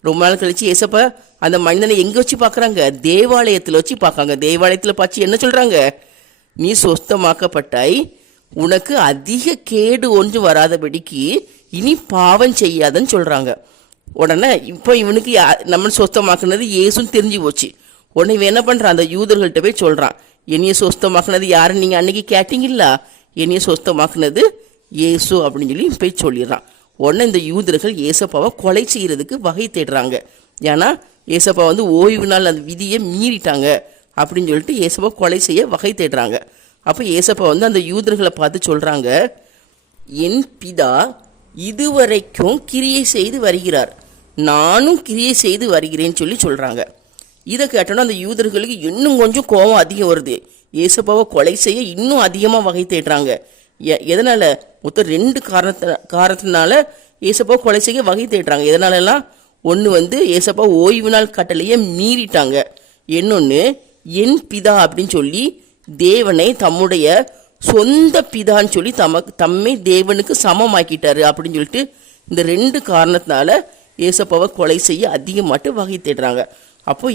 ரொம்ப நாள் கழிச்சு ஏசப்பா அந்த மனிதனை எங்க வச்சு பார்க்குறாங்க தேவாலயத்தில் வச்சு பார்க்காங்க தேவாலயத்தில் பார்த்து என்ன சொல்றாங்க? நீ சொஸ்தமாக்கப்பட்டாய் உனக்கு அதிக கேடு ஒன்று வராதபடிக்கு இனி பாவம் செய்யாதன்னு சொல்றாங்க. உடனே இப்போ இவனுக்கு யா- நம்ம சொஸ்தமாக்குனது ஏசுன்னு தெரிஞ்சு போச்சு. உடனே இவன் என்ன பண்றான்? அந்த யூதர்கள்ட்ட போய் சொல்றான். என்னைய சொஸ்தமாக்குனது யாருன்னு நீங்க அன்னைக்கு கேட்டீங்கல்ல என்னைய சொஸ்தமாக்குனது ஏசு அப்படின்னு சொல்லி போய் சொல்லிடுறான். உடனே இந்த யூதர்கள் ஏசப்பாவை கொலை செய்யறதுக்கு வகை தேடுறாங்க. ஏன்னா ஏசப்பா வந்து ஓய்வு நாள் அந்த விதியை மீறிட்டாங்க அப்படின்னு சொல்லிட்டு ஏசப்பா கொலை செய்ய வகை தேடுறாங்க. அப்போ ஏசப்பா வந்து அந்த யூதர்களை பார்த்து சொல்கிறாங்க என் பிதா இதுவரைக்கும் கிரியை செய்து வருகிறார். நானும் கிரியை செய்து வருகிறேன்னு சொல்லி சொல்கிறாங்க இதை கேட்டோன்னா அந்த யூதர்களுக்கு இன்னும் கொஞ்சம் கோபம் அதிகம் வருது. ஏசப்பாவை கொலை செய்ய இன்னும் அதிகமாக வகை தேடுறாங்க. எதனால்? மொத்தம் ரெண்டு காரணத்த காரணத்தினால ஏசப்பா கொலை செய்ய வகை தேடுறாங்க. எதனாலலாம் ஒன்று வந்து ஏசப்பா ஓய்வு நாள் கட்டளையை மீறிட்டாங்க. இன்னொன்று என் பிதா அப்படின்னு சொல்லி தேவனை தம்முடைய சொந்த பிதான்னு சொல்லி தமக்கு தம்மை தேவனுக்கு சமமாக்கிட்டாரு அப்படின்னு சொல்லிட்டு இந்த ரெண்டு காரணத்தினால ஏசப்பாவை கொலை செய்ய அதிகமாட்டு வகை தேடுறாங்க. அப்போ